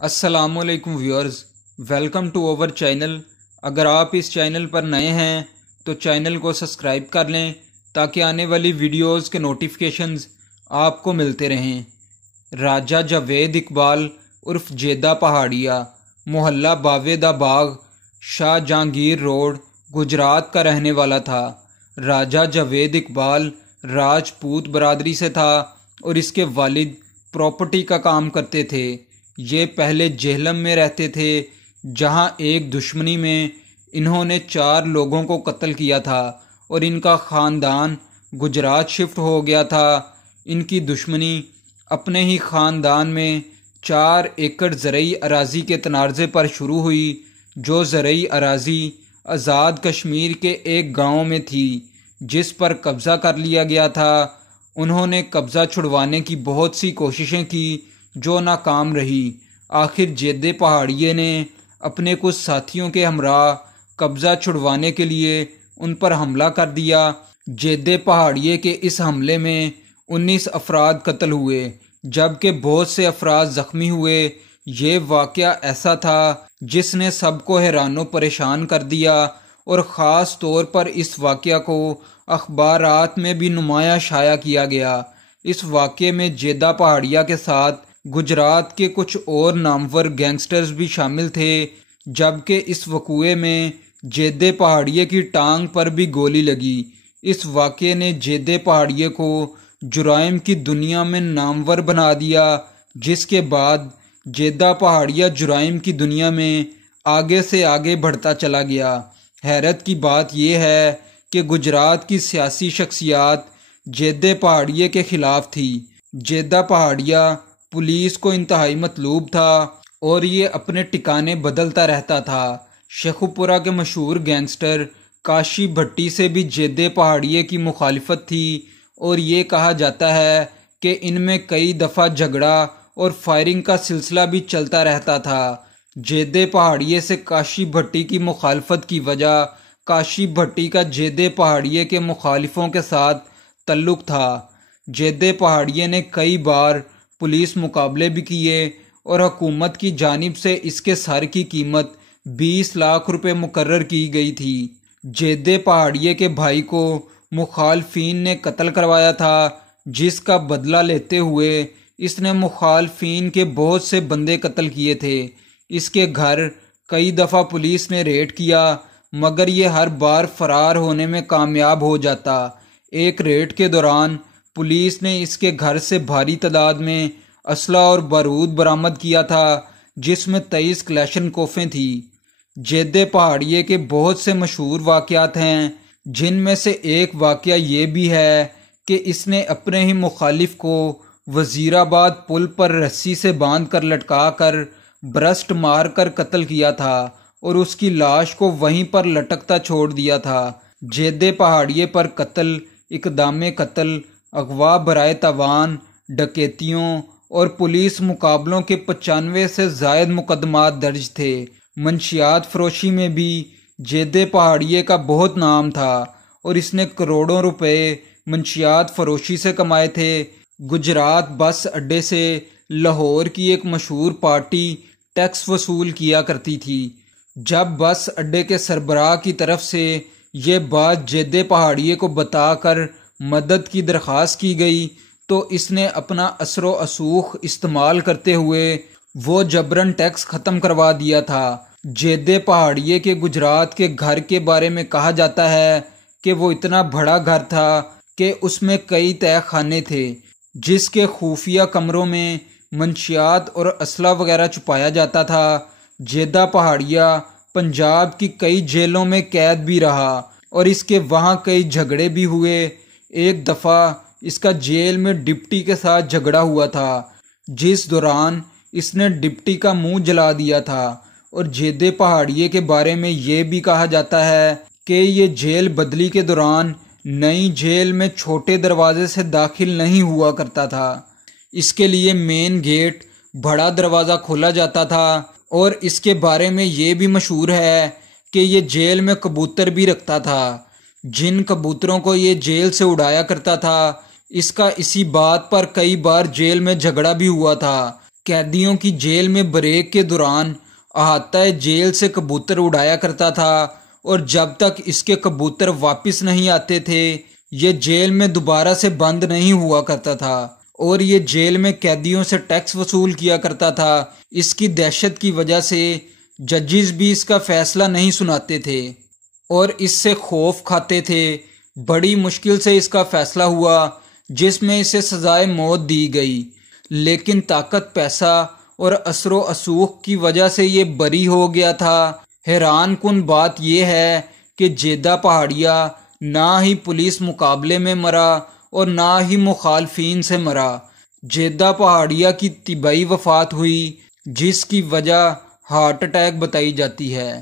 अस्सलाम वालेकुम viewers, welcome to our channel. अगर आप इस चैनल पर नए हैं तो चैनल को सब्सक्राइब कर लें ताकि आने वाली वीडियोस के नोटिफिकेशंस आपको मिलते रहें। राजा जावेद इकबाल उर्फ जेदा पहाड़िया, मोहल्ला बावेदा बाग, शाह जहांगीर रोड, गुजरात का रहने वाला था। राजा जावेद इकबाल राजपूत बरादरी से था और इसके वालिद प्रॉपर्टी का काम करते थे। ये पहले जेहलम में रहते थे, जहां एक दुश्मनी में इन्होंने 4 लोगों को कत्ल किया था और इनका ख़ानदान गुजरात शिफ्ट हो गया था। इनकी दुश्मनी अपने ही ख़ानदान में 4 एकड़ ज़रई अराज़ी के तनाज़े पर शुरू हुई, जो ज़रई अराज़ी आज़ाद कश्मीर के एक गांव में थी, जिस पर कब्ज़ा कर लिया गया था। उन्होंने कब्ज़ा छुड़वाने की बहुत सी कोशिशें की जो नाकाम रही। आखिर जेदे पहाड़िये ने अपने कुछ साथियों के हमरा कब्ज़ा छुड़वाने के लिए उन पर हमला कर दिया। जेदे पहाड़िये के इस हमले में 19 अफराद कत्ल हुए, जबकि बहुत से अफराद ज़ख्मी हुए। ये वाक़या ऐसा था जिसने सबको हैरानो परेशान कर दिया और ख़ास तौर पर इस वाक़या को अखबारात में भी नुमाया शाया किया गया। इस वाक़े में जेदा पहाड़िया के साथ गुजरात के कुछ और नामवर गैंगस्टर्स भी शामिल थे, जबकि इस वक़ूए में जेदे पहाड़िये की टांग पर भी गोली लगी। इस वाक़े ने जेदे पहाड़िये को जुराइम की दुनिया में नामवर बना दिया, जिसके बाद जेदा पहाड़िया जुराइम की दुनिया में आगे से आगे बढ़ता चला गया। हैरत की बात यह है कि गुजरात की सियासी शख्सियात जेदे पहाड़िये के ख़िलाफ़ थी। जेदा पहाड़िया पुलिस को इंतहाई मतलूब था और ये अपने ठिकाने बदलता रहता था। शेखुपुरा के मशहूर गैंगस्टर काशी भट्टी से भी जेदे पहाड़िये की मुखालिफत थी और ये कहा जाता है कि इनमें कई दफ़ा झगड़ा और फायरिंग का सिलसिला भी चलता रहता था। जेदे पहाड़िये से काशी भट्टी की मुखालफत की वजह काशी भट्टी का जेदे पहाड़िये के मुखालिफों के साथ तल्लुक़ था। जेदे पहाड़िये ने कई बार पुलिस मुकाबले भी किए और हुकूमत की जानिब से इसके सर की कीमत 20 लाख रुपए मुकर्रर की गई थी। जेदे पहाड़िये के भाई को मुखालफीन ने कत्ल करवाया था, जिसका बदला लेते हुए इसने मुखालफीन के बहुत से बंदे कत्ल किए थे। इसके घर कई दफ़ा पुलिस ने रेड किया, मगर ये हर बार फरार होने में कामयाब हो जाता। एक रेड के दौरान पुलिस ने इसके घर से भारी तादाद में असला और बारूद बरामद किया था, जिसमें 23 क्लैशनकोफें थी। जेदे पहाड़िये के बहुत से मशहूर वाक़यात हैं, जिनमें से एक वाक़या ये भी है कि इसने अपने ही मुखालिफ को वज़ीराबाद पुल पर रस्सी से बांध कर लटका कर ब्रस्ट मार कर कत्ल किया था और उसकी लाश को वहीं पर लटकता छोड़ दिया था। जेदे पहाड़िये पर कत्ल, इक़दामे कत्ल, अगवा बराए तवान, डकैतियों और पुलिस मुकाबलों के 95 से ज़ायद मुकदमात दर्ज थे। मंशियात फरोशी में भी जेदे पहाड़िये का बहुत नाम था और इसने करोड़ों रुपए मंशियात फरोशी से कमाए थे। गुजरात बस अड्डे से लाहौर की एक मशहूर पार्टी टैक्स वसूल किया करती थी। जब बस अड्डे के सरबराह की तरफ से ये बात जेदे पहाड़िये को बताकर मदद की दरख्वास्त की गई तो इसने अपना असरो असूख इस्तेमाल करते हुए वो जबरन टैक्स ख़त्म करवा दिया था। जेदे पहाड़िये के गुजरात के घर के बारे में कहा जाता है कि वो इतना बड़ा घर था कि उसमें कई तह खाने थे, जिसके खुफिया कमरों में मंशियात और असला वगैरह छुपाया जाता था। जेदा पहाड़िया पंजाब की कई जेलों में कैद भी रहा और इसके वहाँ कई झगड़े भी हुए। एक दफ़ा इसका जेल में डिप्टी के साथ झगड़ा हुआ था, जिस दौरान इसने डिप्टी का मुंह जला दिया था। और जेदे पहाड़िये के बारे में ये भी कहा जाता है कि ये जेल बदली के दौरान नई जेल में छोटे दरवाजे से दाखिल नहीं हुआ करता था। इसके लिए मेन गेट बड़ा दरवाज़ा खोला जाता था और इसके बारे में ये भी मशहूर है कि ये जेल में कबूतर भी रखता था, जिन कबूतरों को ये जेल से उड़ाया करता था। इसका इसी बात पर कई बार जेल में झगड़ा भी हुआ था قیدیوں کی جیل میں بریک کے دوران احاطہ جیل سے کبوتر اڑایا کرتا تھا اور جب تک اس کے کبوتر واپس نہیں آتے تھے یہ جیل میں دوبارہ سے بند نہیں ہوا کرتا تھا، اور یہ جیل میں قیدیوں سے ٹیکس وصول کیا کرتا تھا۔ اس کی دہشت کی وجہ سے ججز بھی اس کا فیصلہ نہیں سناتے تھے اور اس سے خوف کھاتے تھے۔ بڑی مشکل سے اس کا فیصلہ ہوا جس میں اسے سزائے موت دی گئی، لیکن طاقت، پیسہ اور اثر و رسوخ کی وجہ سے یہ بری ہو گیا تھا۔ حیران کن بات یہ ہے کہ جیدہ پہاڑیا نہ ہی پولیس مقابلے میں مرا اور نہ ہی مخالفین سے مرا۔ جیدہ پہاڑیا کی طبعی وفات ہوئی جس کی وجہ ہارٹ اٹیک بتائی جاتی ہے۔